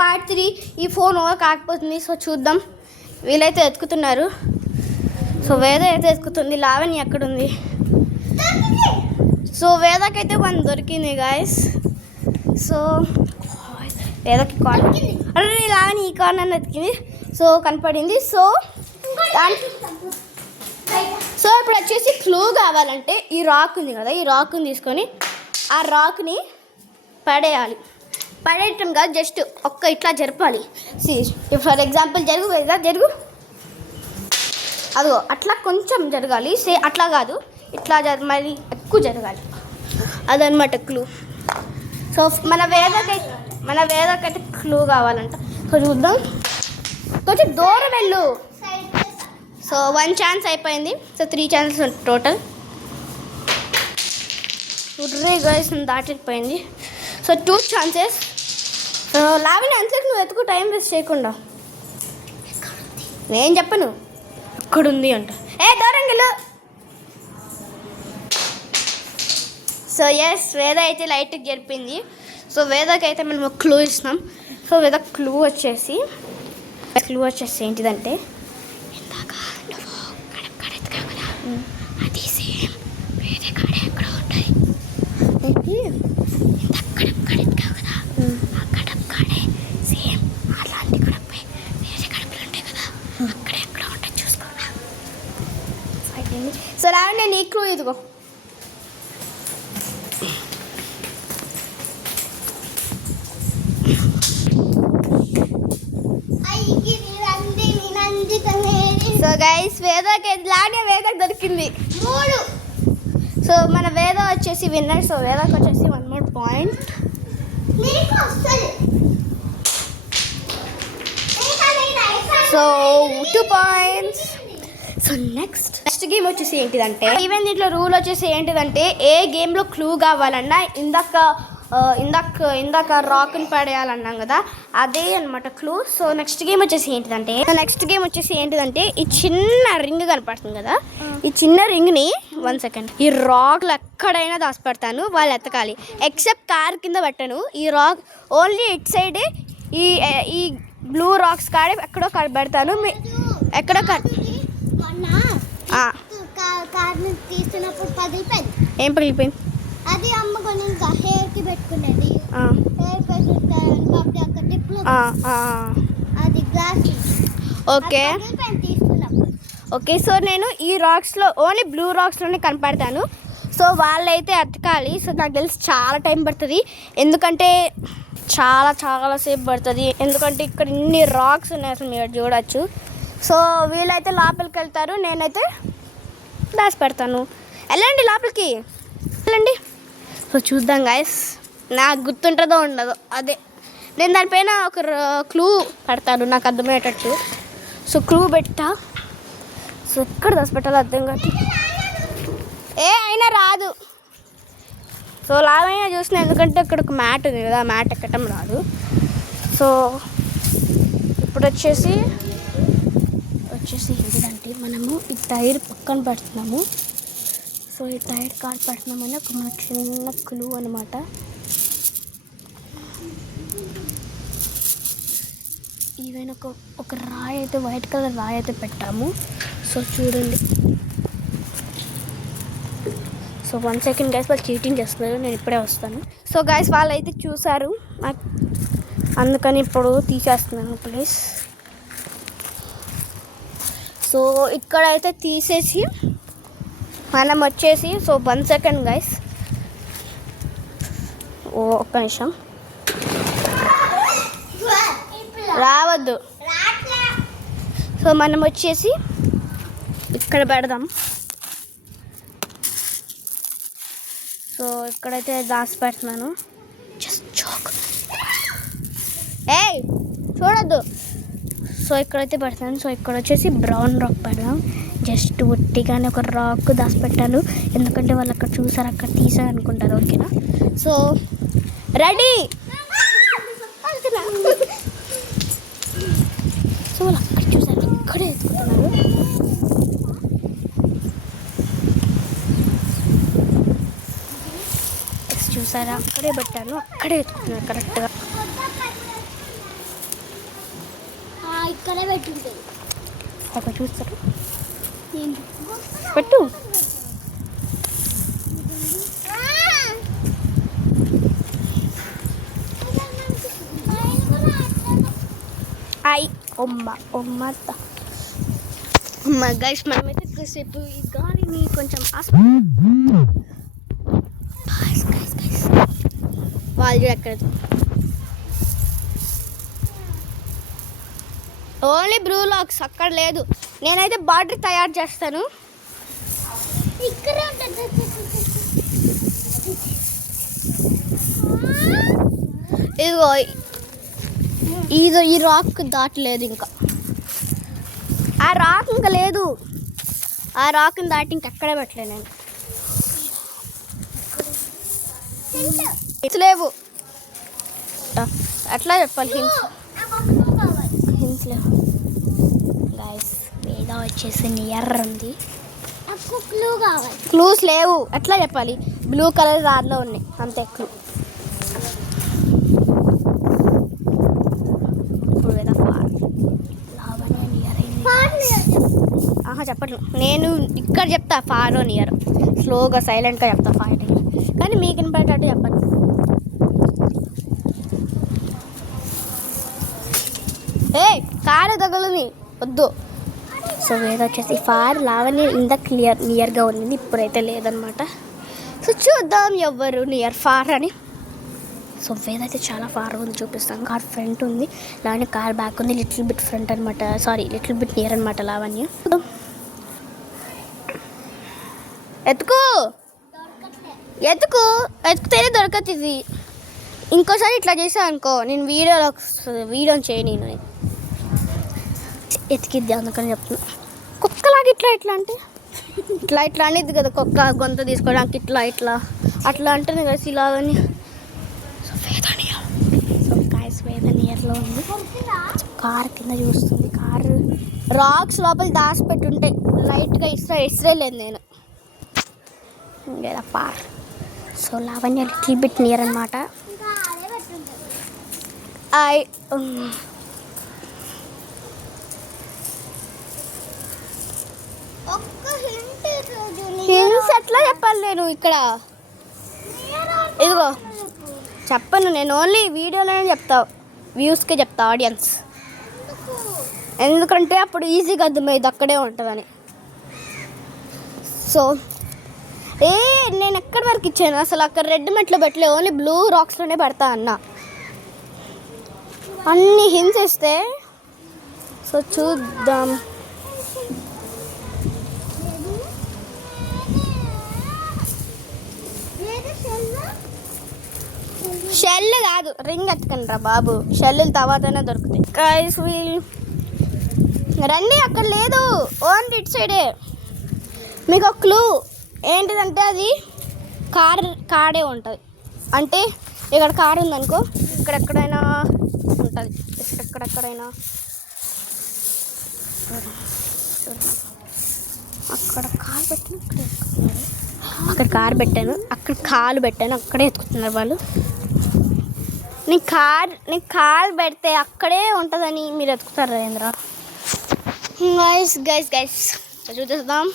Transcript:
Part 3 ఈ phone over కాకపోతుంది. So చూద్దాం. వీళ్ళైతే ఎత్తుకుతున్నారు. సో వేద అయితే ఎత్తుకుతుంది. లావణ్య ఎక్కడుంది? సో వేదకైతే వన్ దొరికింది గాయస్. సో వేదకి కార్నర్ అరే లావణ్య ఈ కార్నర్ ఎత్తుకింది. సో కనపడింది. సో ఇప్పుడు వచ్చేసి క్లూ కావాలంటే ఈ రాక్ ఉంది కదా, ఈ రాక్ని తీసుకొని ఆ రాక్ని పడేయాలి. పడేయటం కాదు, జస్ట్ ఒక్క ఇట్లా జరపాలి. ఫర్ ఎగ్జాంపుల్ జరుగు అదో అట్లా కొంచెం జరగాలి. అట్లా కాదు, ఇట్లా మరి ఎక్కువ జరగాలి. అదనమాట క్లూ. సో మన వేదకైతే క్లూ కావాలంట. సో చూద్దాం. కొంచెం దూరం వెళ్ళు. సో 1 ఛాన్స్ అయిపోయింది. So 3 chances total. ఉర్రే గైస్ దాటిపోయింది. So 2 chances. So Lavanya answer నువ్వు ఎత్తుకు, టైం వేస్ట్ చేయకుండా. నేను చెప్పను ఎక్కడుంది అంట. దూరంగిలు. సో ఎస్ వేద అయితే లైట్కి జరిపింది. సో వేదకి అయితే మేము క్లూ ఇస్తున్నాం. సో వేద క్లూ వచ్చేసి ఏంటిదంటే ఇందాక నువ్వు కడెత్తుకావు కదా, అది సేమ్ వేరే కాడ ఎక్కడ ఉంటాయి. కడెత్తుకావు కదా, ఆ కడప కాడే సేమ్ అలాంటి కడప వేరే కడపలు ఉంటాయి కదా, అక్కడ ఎక్కడ ఉంటాయి చూసుకోరా. సో రావండి నీ క్లూ ఇదిగో. సో గైస్ వేదకి దొరికింది 3. సో మన వేద వచ్చేసి విన్నర్. సో వేదకి వచ్చేసి 1 more point. So 2 points. So next game వచ్చేసి ఏంటిదంటే, ఈవెన్ దీంట్లో రూల్ వచ్చేసి ఏంటిదంటే ఏ గేమ్లో క్లూ కావాలన్నా ఇందాక రాక్ని పడేయాలన్నాం కదా, అదే అనమాట క్లూ. సో నెక్స్ట్ గేమ్ వచ్చేసి ఏంటిదంటే ఈ చిన్న రింగ్ కనపడుతుంది కదా, ఈ చిన్న రింగ్ని 1 సెకండ్ ఈ రాక్లు ఎక్కడైనా దాచిపెడతాను, వాళ్ళు ఎత్తకాలి. ఎక్సెప్ట్ కార్ కింద పెట్టను. ఈ రాక్ ఓన్లీ ఇట్ సైడే ఈ బ్లూ రాక్స్ కాడే ఎక్కడో పెడతాను. ఎక్కడో ఏం పగిలిపోయింది? అది అమ్మ కొన్ని హెయిర్కి పెట్టుకునేది. అది గ్లాస్. ఓకే సో నేను ఈ రాక్స్లో ఓన్లీ బ్లూ రాక్స్లోనే కనపడతాను. సో వాళ్ళైతే ఎత్తకాలి. సో నాకు తెలిసి చాలా టైం పడుతుంది, ఎందుకంటే చాలా సేపు పడుతుంది. ఎందుకంటే ఇక్కడ ఇన్ని రాక్స్ ఉన్నాయి, అసలు మీరు చూడవచ్చు. సో వీళ్ళైతే లోపలికి వెళ్తారు, నేనైతే దాచి పెడతాను. వెళ్ళండి లోపలికి వెళ్ళండి. సో చూద్దాం గాయస్, నాకు గుర్తుంటుందో ఉండదో అదే. నేను దానిపైన ఒక క్లూ పెడతాను నాకు అర్థమయ్యేటట్టు. సో క్లూ పెట్టా. సో ఎక్కడ దాచిపెట్టాలో అర్థం కాదు. అయినా రాదు. సో లావైనా చూసిన, ఎందుకంటే ఇక్కడ ఒక మ్యాట్ ఉంది కదా, మ్యాట్ ఎక్కటం రాదు. సో ఇప్పుడు వచ్చేసి ఏంటంటే మనము ఈ టైర్ పక్కన పెడుతున్నాము. సో ఈ టైర్ కార్ పెడుతున్నామని ఒక మన చిన్న క్లూ అనమాట. ఈవెన్ ఒక రాయి అయితే, వైట్ కలర్ రాయి అయితే పెట్టాము. సో చూడండి. సో 1 సెకండ్ గైస్, వాళ్ళు చీటింగ్ చేస్తున్నారు, నేను ఇప్పుడే వస్తాను. సో గైస్ వాళ్ళు అయితే చూసారు, అందుకని ఇప్పుడు తీసేస్తున్నాను ప్లీజ్. సో ఇక్కడైతే తీసేసి మనం వచ్చేసి, సో 1 సెకండ్ గైస్, ఒక్క నిమిషం రావద్దు. సో మనం వచ్చేసి ఇక్కడ పెడదాం. సో ఇక్కడైతే దాచి పెడుతున్నాను. Just joke, చూడద్దు. సో ఇక్కడైతే పెడతాను. సో ఇక్కడ వచ్చేసి బ్రౌన్ రాక్ పెడదాం. జస్ట్ ఒట్టిగానే ఒక రాక్ దాచిపెట్టాను, ఎందుకంటే వాళ్ళు అక్కడ చూసారు, అక్కడ తీసారు అనుకుంటారు. ఓకేనా? So ready. సో వాళ్ళు అక్కడ చూసారు, ఇక్కడే ఎత్తుకుంటున్నారు. చూసారా, అక్కడే పెట్టాను, అక్కడే ఎత్తుకున్నారు కరెక్ట్గా. ఇక్కడే పెట్టుంటుంది. అక్కడ చూస్తారు పెట్టు. ఐ ఒమ్మ గైస్ మనమైతే ఎక్కువసేపు ఈ గాలిని కొంచెం వాళ్ళు ఎక్కడ ఓన్లీ బ్లూ లాక్స్ అక్కడ లేదు. నేనైతే బాటిల్ తయారు చేస్తాను. ఇక్కడే ఉంటుంది. ఇదిగో ఈ రాక్ దాటలేదు ఇంకా. ఆ రాక్ ఇంకా లేదు. ఆ రాక్ని దాటి ఇంకెక్కడే పెట్టలే నేను. హింట్స్ లేవు. ఎట్లా చెప్పాలి హింట్స్ లేవు గైస్. వేద వచ్చేసి నియర్ ఉంది. క్లూస్ లేవు. ఎట్లా చెప్పాలి? బ్లూ కలర్ దారిలో ఉన్నాయి అంతే క్లూ. ఇప్పుడు వేద చెప్పట్లు. నేను ఇక్కడ చెప్తా ఫారో నియర్. స్లోగా సైలెంట్గా చెప్తా ఫైట్ కానీ మీకు వినపడేటట్టు చెప్పండి. కారు తగలని వద్దు. సో వేద వచ్చేసి ఫార్ లావణ్య ఇంత నియర్గా ఉంది. ఇప్పుడైతే లేదనమాట. సో చూద్దాం ఎవరు నియర్ ఫార్ అని. సో వేద అయితే చాలా ఫార్ ఉంది చూపిస్తాను. కార్ ఫ్రంట్ ఉంది, లావణ్య కార్ బ్యాక్ ఉంది. లిటిల్ బిట్ ఫ్రంట్ అనమాట, సారీ లిటిల్ బిట్ నియర్ అనమాట లావణ్య. ఎత్తుకుతేనే దొరకతుంది. ఇంకోసారి ఇట్లా చేసా అనుకో నేను వీడియోని చేయను. నేను ఎతికిద్ది అందుకని చెప్తున్నా. కుక్కలాగా ఇట్లా అంటే ఇట్లా అనేది కదా కుక్క గొంత తీసుకోవడానికి ఇట్లా అట్లా అంటుంది కదా ఇలాగని. సో వేద నియర్లో ఉంది. కార్ కింద చూస్తుంది. కారు రాక్స్ లోపల దాచిపెట్టుంటాయి. లైట్గా ఇస్రే లేదు నేను లేదా పార్. So Lavanya little bit near అనమాట. హిల్స్ ఎట్లా చెప్పాలి నేను ఇక్కడ? ఇదిగో చెప్పను నేను, ఓన్లీ వీడియోలోనే చెప్తా, వ్యూస్కే చెప్తా ఆడియన్స్. ఎందుకంటే అప్పుడు ఈజీగా అర్థమయ్యేది అక్కడే ఉంటుందని. సో నేను ఎక్కడి వరకు ఇచ్చాను అసలు? అక్కడ రెడ్ మెట్లో పెట్టలే, ఓన్లీ బ్లూ రాక్స్లోనే పెడతా అన్న. అన్ని హింట్స్ ఇస్తే సో చూద్దాం. షెల్ కాదు, రింగ్ ఎత్తుకండి రా బాబు. షెల్లు తర్వాతనే దొరుకుతాయి. గైస్ రండి, అక్కడ లేదు, ఓన్లీ ఇటు సైడే. మీకు ఒక క్లూ ఏంటిదంటే అది కాడే ఉంటుంది. అంటే ఇక్కడ కారు ఉందనుకో, ఇక్కడెక్కడైనా ఉంటుంది, ఎక్కడెక్కడైనా. అక్కడ కారు పెట్టాను, ఇక్కడ ఎత్తుకుతున్నారు. అక్కడ కారు పెట్టాను, అక్కడ కాలు పెట్టాను, అక్కడే ఎత్తుకుతున్నారు వాళ్ళు. నేను కాలు పెడితే అక్కడే ఉంటుందని మీరు ఎత్తుకుతారు రేంద్ర. గైస్ చూద్దాం.